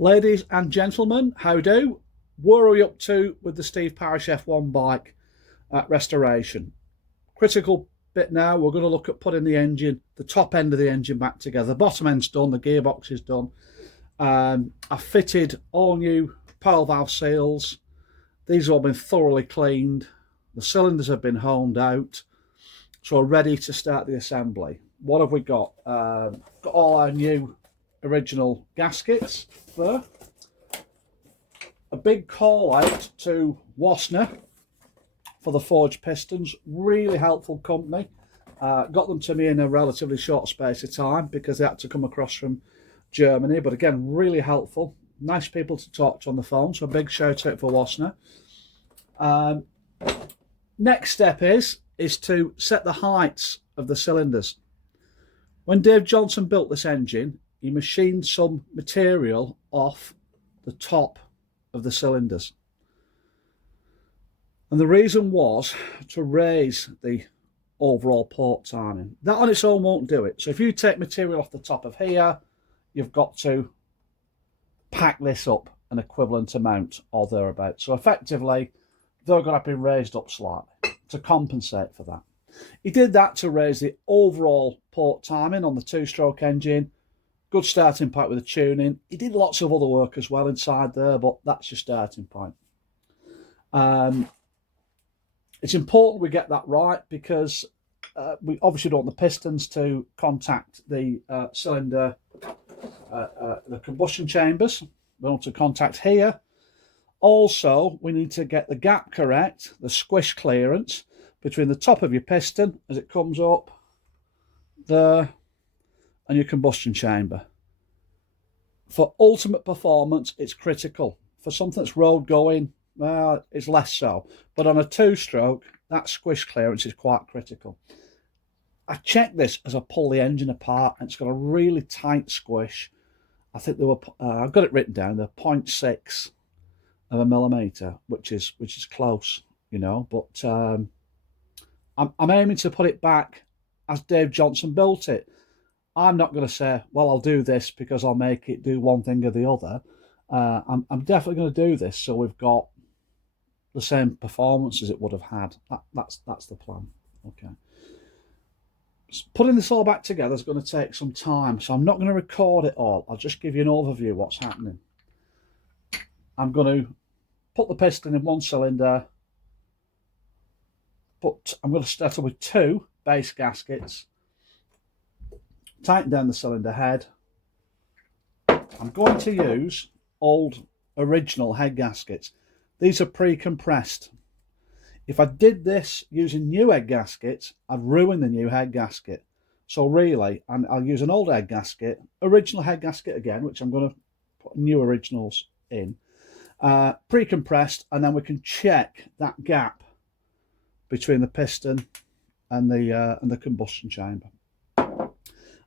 Ladies and gentlemen, how do? Where are we up to with the Steve Parrish F1 bike restoration? Critical bit now, we're going to look at putting the engine, the top end of the engine back together. The bottom end's done, the gearbox is done. I've fitted all new pole valve seals. These have all been thoroughly cleaned. The cylinders have been honed out. So we're ready to start the assembly. What have we got? Got all our new original gaskets there. A big call out to Wasner for the forged pistons. Really helpful company. Got them to me in a relatively short space of time because they had to come across from Germany. But again, really helpful. Nice people to talk to on the phone. So a big shout out for Wasner. Next step is to set the heights of the cylinders. When Dave Johnson built this engine, he machined some material off the top of the cylinders. And the reason was to raise the overall port timing. That on its own won't do it. So if you take material off the top of here, you've got to pack this up an equivalent amount or thereabouts. So effectively, they're going to have been raised up slightly to compensate for that. He did that to raise the overall port timing on the two-stroke engine. Good starting point with the tuning. He did lots of other work as well inside there, but that's your starting point. It's important we get that right because we obviously don't want the pistons to contact the cylinder, the combustion chambers. We want to contact here. Also, we need to get the gap correct, the squish clearance between the top of your piston as it comes up there and your combustion chamber. For ultimate performance, it's critical. For something that's road going, well, it's less so. But on a two-stroke, that squish clearance is quite critical. I checked this as I pull the engine apart, and it's got a really tight squish. I think they were, I've got it written down, they're 0.6 of a millimetre, which is close, you know. But I'm aiming to put it back as Dave Johnson built it. I'm not going to say, well, I'll do this because I'll make it do one thing or the other. I'm definitely going to do this so we've got the same performance as it would have had. That's the plan. Okay. Putting this all back together is going to take some time, so I'm not going to record it all. I'll just give you an overview of what's happening. I'm going to put the piston in one cylinder, but I'm going to start up with two base gaskets, tighten down the cylinder head. I'm going to use old original head gaskets. These are pre-compressed. If I did this using new head gaskets, I'd ruin the new head gasket. So really, I'll use an old head gasket, original head gasket again, which I'm going to put new originals in, pre-compressed, and then we can check that gap between the piston and the combustion chamber.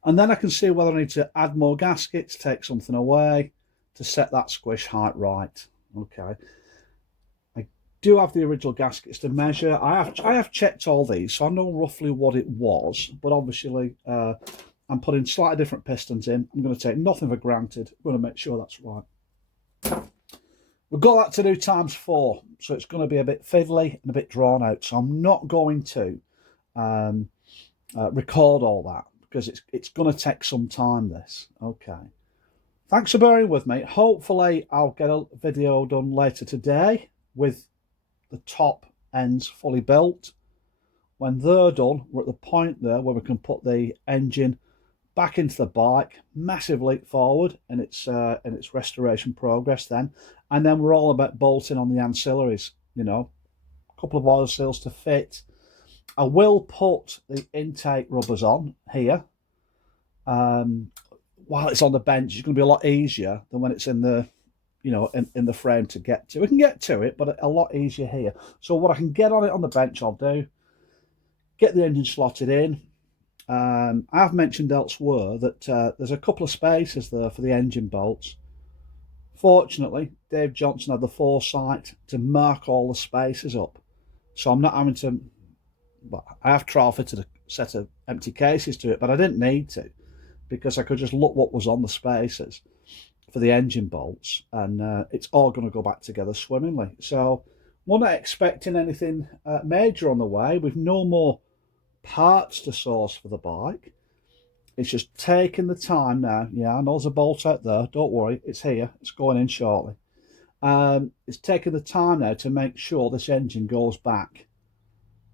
And then I can see whether I need to add more gaskets, take something away to set that squish height right. Okay. I do have the original gaskets to measure. I have checked all these, so I know roughly what it was, but obviously I'm putting slightly different pistons in. I'm going to take nothing for granted. I'm going to make sure that's right. We've got that to do ×4, so it's going to be a bit fiddly and a bit drawn out. So I'm not going to record all that because it's going to take some time, this. Okay. Thanks for bearing with me. Hopefully I'll get a video done later today with the top ends fully built. When they're done, we're at the point there where we can put the engine back into the bike. Massive leap forward in its restoration progress then. And then we're all about bolting on the ancillaries, you know, a couple of oil seals to fit. I will put the intake rubbers on here. While it's on the bench, it's going to be a lot easier than when it's in the, you know, in the frame to get to. We can get to it, but a lot easier here. So what I can get on it on the bench, I'll do. Get the engine slotted in. I've mentioned elsewhere that there's a couple of spaces there for the engine bolts. Fortunately, Dave Johnson had the foresight to mark all the spaces up. So I'm not having to, well, I have trial fitted a set of empty cases to it, but I didn't need to because I could just look what was on the spaces. for the engine bolts, and it's all going to go back together swimmingly. So we're not expecting anything major on the way. We've no more parts to source for the bike. It's just taking the time now. Yeah, I know there's a bolt out there. Don't worry, it's here. It's going in shortly. It's taking the time now to make sure this engine goes back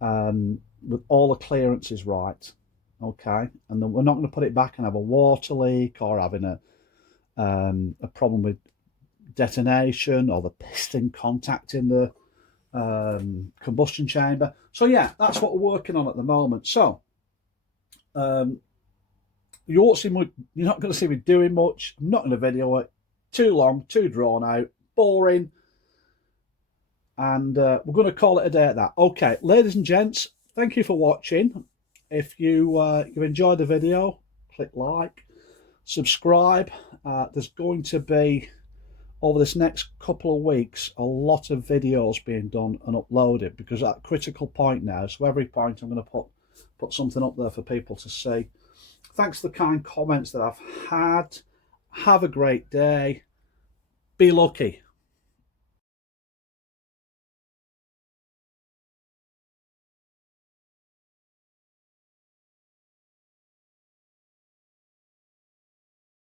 with all the clearances right. Okay, and then we're not going to put it back and have a water leak or having a problem with detonation or the piston contacting the combustion chamber. So yeah, that's what we're working on at the moment. So you won't see much, you're not going to see me doing much. I'm not going to video it. Too long, too drawn out, boring, and we're going to call it a day at that. Okay, ladies and gents, thank you for watching. If you enjoyed the video, click like, subscribe. There's going to be, over this next couple of weeks, a lot of videos being done and uploaded, because at a critical point now, so every point I'm going to put something up there for people to see. Thanks for the kind comments that I've had. Have a great day. Be lucky.